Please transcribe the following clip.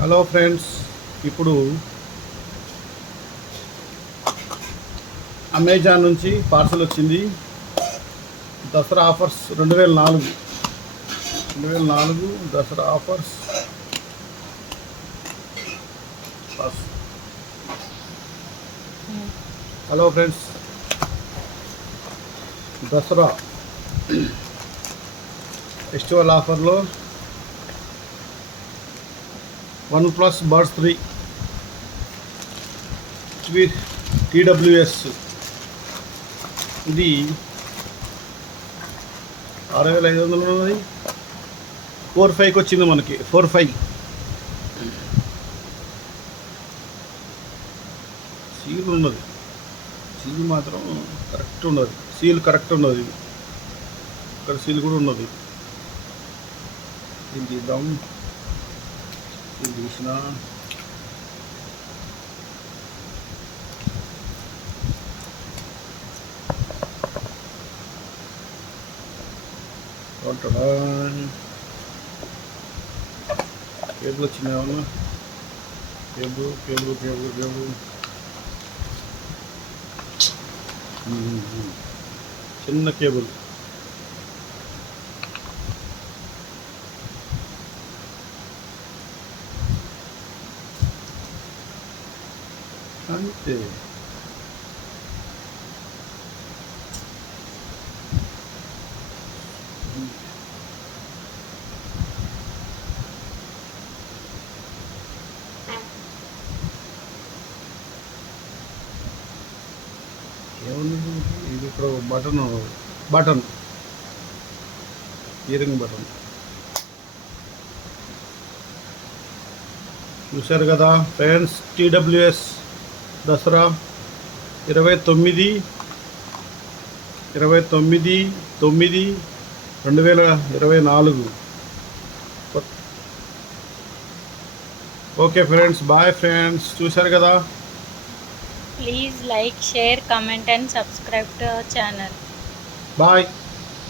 Hello friends, ఇప్పుడు Amazon నుంచి parcel వచ్చింది. Dasara offers 2004 Dasara offers. Hello friends, Dasara festival ఆఫర్లో ONEPLUS BUDS 3 TWS ఇది 6500 ఉన్నది. 45కి వచ్చింది మనకి. 45 సీల్ ఉన్నది. సీల్ మాత్రం కరెక్ట్ ఉన్నది. సీల్ కరెక్ట్ ఉన్నది. ఇక్కడ సీల్ కూడా ఉన్నది. ఇది తీద్దాం. ఇది తీసిన కేబుల్ వచ్చింది. ఏమన్నా కేబుల్ చిన్న కేబుల్. అంతే. ఏముంది ఇది? ఇక్కడ బటన్ ఇయరింగ్ బటన్ చూశారు కదా friends. TWS Dussehra 29/9/2024. Okay friends, bye friends. చూశారు కదా. Please like, share, comment and subscribe to our channel. Bye.